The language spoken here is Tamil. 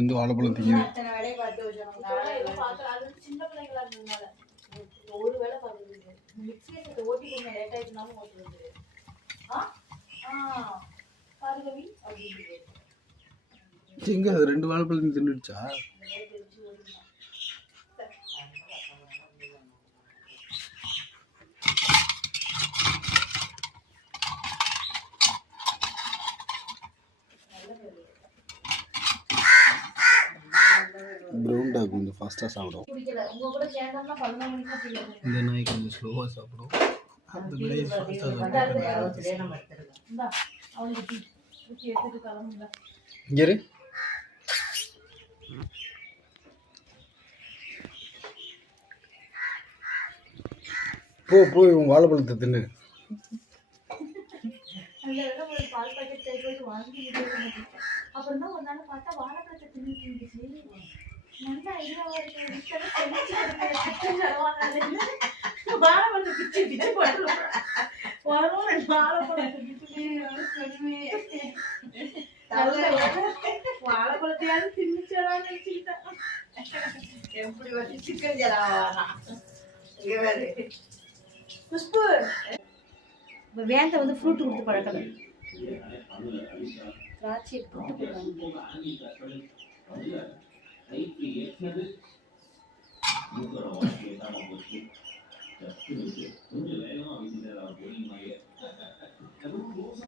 வந்து வாழைப்பழம் திங்குது. எங்க அது 2 வாழைப்பழம் தின்னுடுச்சா? ப்ரௌன் டாக் கொஞ்சம் ஃபாஸ்ட்டாக சாப்பிடும். இந்த நாய் கொஞ்சம் ஸ்லோவாக சாப்பிடும். அந்த நாய் ஃபாஸ்ட்டாக சாப்பிடும். இங்கே போ போய் உன் வாழைப்பழத்தை தின்னு. அப்புறம் தான் ஒரு நாள் பார்த்தா வாழைப்பழத்தை தின்னுட்டு நல்லா வாழைப்பழத்தை பிச்சு பிச்சு வாழைப்பழத்தையாவது தின்னுச்சான்னு வச்சுக்கிட்டேன். எப்படி வச்சு சிக்கன் குஷ்பு வேந்த வந்து ஃப்ரூட் கொடுத்து பழக்கல திராட்சை போட்டு